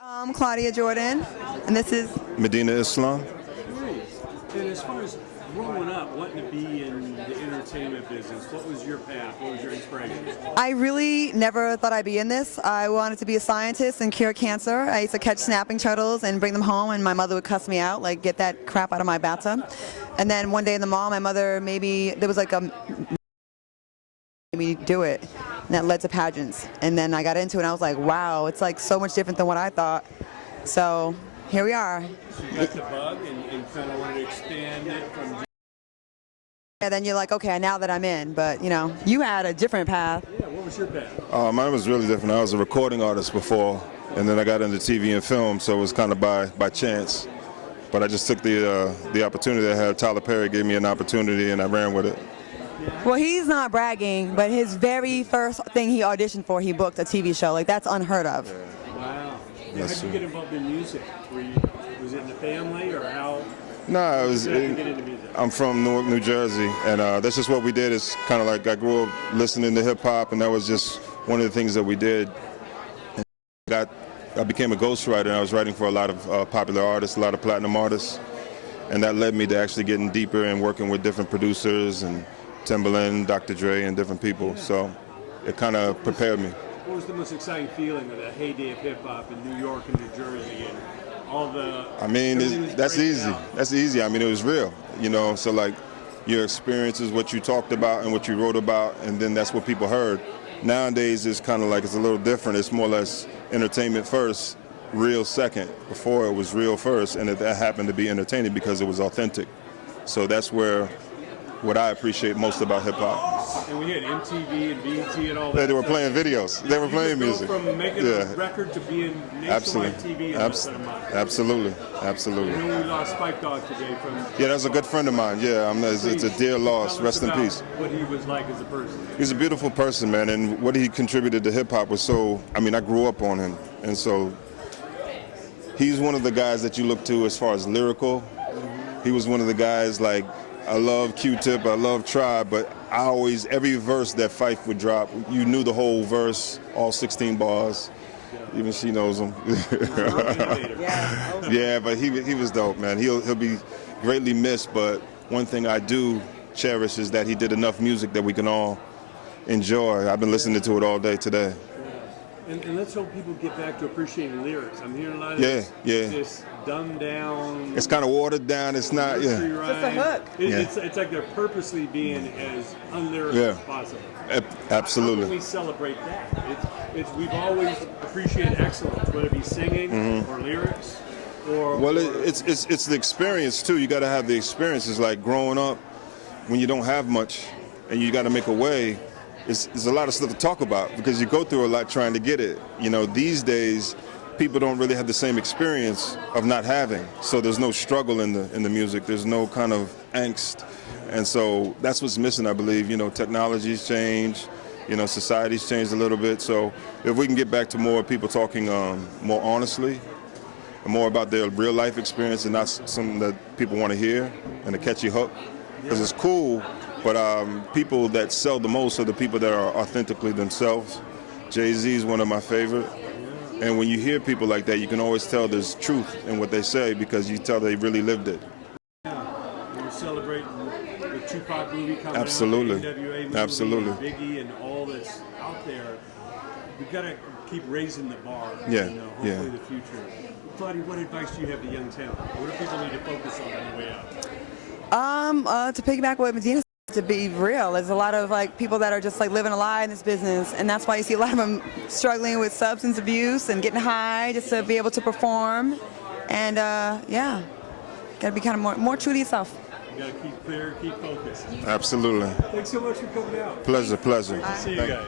I'm Claudia Jordan, and this is Medina Islam. And as far as growing up, wanting to be in the entertainment business, what was your path? What was your inspiration? I really never thought I'd be in this. I wanted to be a scientist and cure cancer. I used to catch snapping turtles and bring them home, and my mother would cuss me out, like, get that crap out of my bathtub. And then one day in the mall, my mother there was like a made me do it, and that led to pageants. And then I got into it, and I was like, wow, it's like so much different than what I thought. So here we are. So you got the bug and kind of wanted to expand it from... Yeah, then you're like, okay, now that I'm in, but you know, you had a different path. Yeah, what was your path? Mine was really different. I was a recording artist before, and then I got into TV and film, so it was kind of by chance. But I just took the opportunity I had. Tyler Perry gave me an opportunity, and I ran with it. Well, he's not bragging, but his very first thing he auditioned for, he booked a TV show. Like, that's unheard of. Yeah. Wow. Yes, how did you get involved in music? Was it in the family, or how? No, How did you get into music? I'm from Newark, New Jersey, and that's just what we did. It's kind of like I grew up listening to hip-hop, and that was just one of the things that we did. And I became a ghostwriter, and I was writing for a lot of popular artists, a lot of platinum artists, and that led me to actually getting deeper and working with different producers and Timberland, Dr. Dre, and different people. Yeah. So it kind of prepared me. What was the most exciting feeling of the heyday of hip-hop in New York and New Jersey and all the... I mean, that's easy. That's easy. I mean, it was real, you know. So, like, your experiences, what you talked about and what you wrote about, and then that's what people heard. Nowadays, it's kind of like it's a little different. It's more or less entertainment first, real second. Before, it was real first, and that happened to be entertaining because it was authentic. So that's what I appreciate most about hip-hop. And we had MTV and BET and all that. They were playing videos. They were playing music. From making a record to being nationwide TV in less than a month. Absolutely. Absolutely. And then we lost Spike Dog today from... Yeah, that's a good friend of mine. Yeah, it's a dear loss. Rest in peace. What he was like as a person. He's a beautiful person, man, and what he contributed to hip-hop was so... I mean, I grew up on him, and so he's one of the guys that you look to as far as lyrical. He was one of the guys, like, I love Q-Tip, I love Tribe, but every verse that Phife would drop, you knew the whole verse, all 16 bars. Even she knows them. Yeah, but he was dope, man. He'll be greatly missed, but one thing I do cherish is that he did enough music that we can all enjoy. I've been listening to it all day today. And let's hope people get back to appreciating lyrics. I'm hearing a lot of this dumbed down. It's kind of watered down. It's not, Just a hook. It's like they're purposely being as unlyrical as possible. Absolutely. How can we celebrate that? We've always appreciated excellence, whether it be singing or lyrics. Well, it's the experience too. You got to have the experience. It's like growing up when you don't have much, and you got to make a way. There's a lot of stuff to talk about because you go through a lot trying to get it. You know, these days, people don't really have the same experience of not having. So there's no struggle in the music. There's no kind of angst. And so that's what's missing, I believe. You know, technology's changed. You know, society's changed a little bit. So if we can get back to more people talking more honestly, and more about their real life experience and not something that people want to hear and a catchy hook. Because it's cool, but people that sell the most are the people that are authentically themselves. Jay-Z is one of my favorite. And when you hear people like that, you can always tell there's truth in what they say because you tell they really lived it. Yeah, we're celebrating the Tupac movie coming Absolutely. out, the NWA movie, Absolutely. And Biggie and all that's out there. We've got to keep raising the bar. Yeah. You know, hopefully the future. Claudia, what advice do you have to young talent? What do people need to focus on the way out? To piggyback what Medina said, to be real, there's a lot of like people that are just like living a lie in this business, and that's why you see a lot of them struggling with substance abuse and getting high just to be able to perform. And yeah, gotta be kind of more true to yourself. You gotta keep clear, keep focused. Absolutely. Thanks so much for coming out. Pleasure. Nice to see you guys.